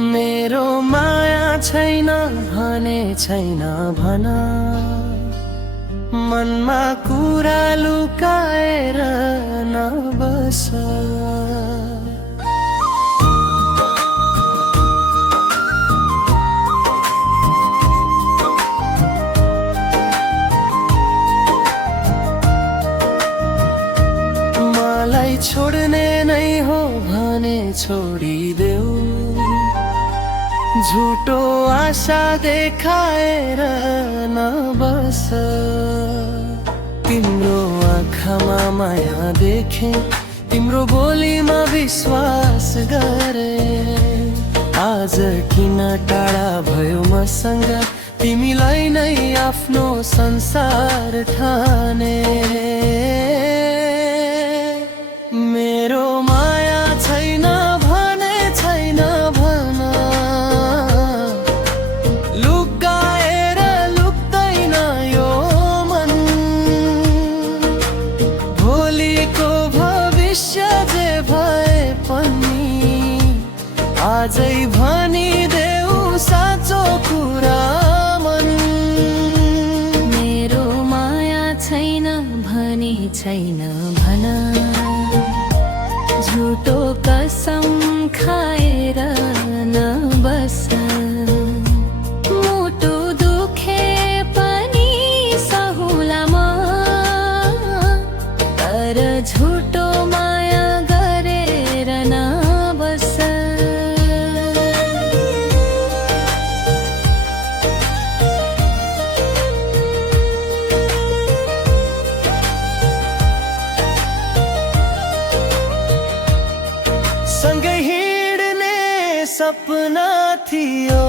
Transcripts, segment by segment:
मेरो माया छैन भने छैन भन, मनमा कुरा लुकाएर नबस। मलाई छोड्ने नै हो भने छोडिदेऊ, झुटो आशा देखाएर नबस। तिम्रो आँखामा माया देखे, तिम्रो बोलीमा विश्वास गरे। आज किन टाढा भयो मसँग, तिमीलाई नै आफ्नो संसार ठाने। मेरो माया छैन भने छैन भन, लुकाएर लुक्दैन यो मन। भोलिको भविष्य जे भए पनि आजै भनिदेऊ साँचो कुरा मन। मेरो माया छैन भने छैन भन, झुटो कसम खाएर नबस। मुटु दुखे पनि सहुला म, तर झुटो माया गरेर नबस। सँगै हिँड्ने सपना थियो,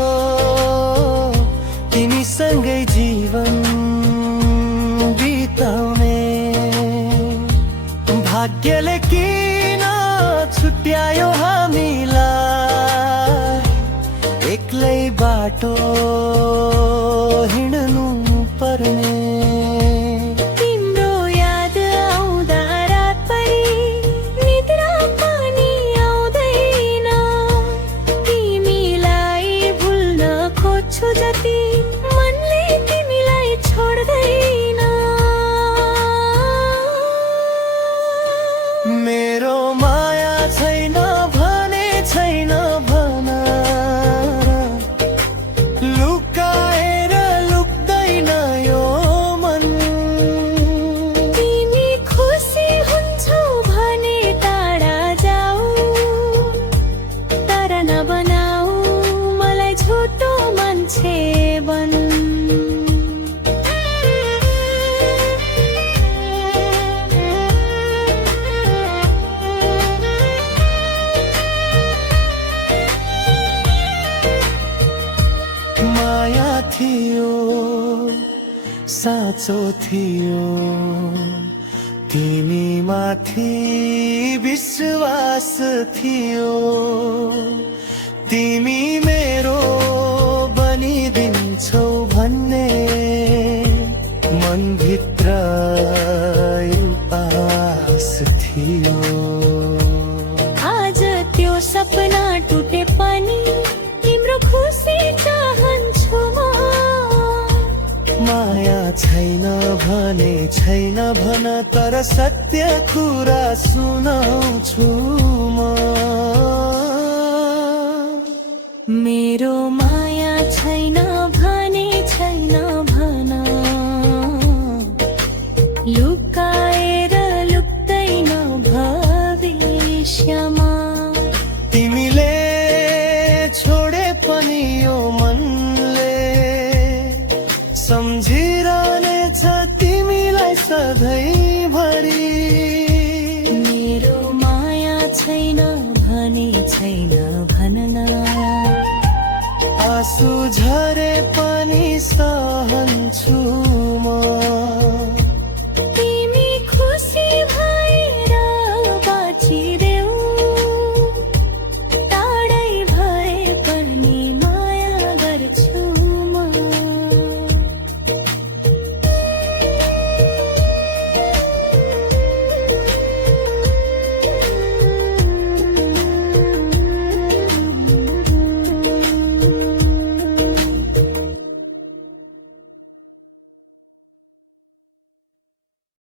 तिमीसँगै जीवन बिताउने। भाग्यले किन छुट्यायो हामीलाई, एक्लै बाटो हिँड्नु पर्ने। जति मनले तिमीलाई छोड्दैन। मेरो माया छैन भने छैन भन, लुकाएर लुक्दैन यो मन। तिमी खुसी हुन्छौ भने टाढा जाऊ, तर नबनाऊ मलाई झुटो मान्छे बन। माया थियो साँचो थियो, तिमी माथि विश्वास थियो। तिमी मेरो बनिदिन्छौ भन्ने मनभित्र आस थियो। आज त्यो सपना टुटे पनि तिम्रो खुसी चाहन्छु म। माया छैन भने छैन भन, तर सत्य कुरा सुनाउँछु म। मेरो माया छैन भने छैन भन, लुकाएर लुक्दैन भविष्यमा। तिमीले छोडे पनि यो मनले सम्झिरहनेछ तिमीलाई सधैँभरि। मेरो माया छैन भने छैन भन न, आँसु झरे पनि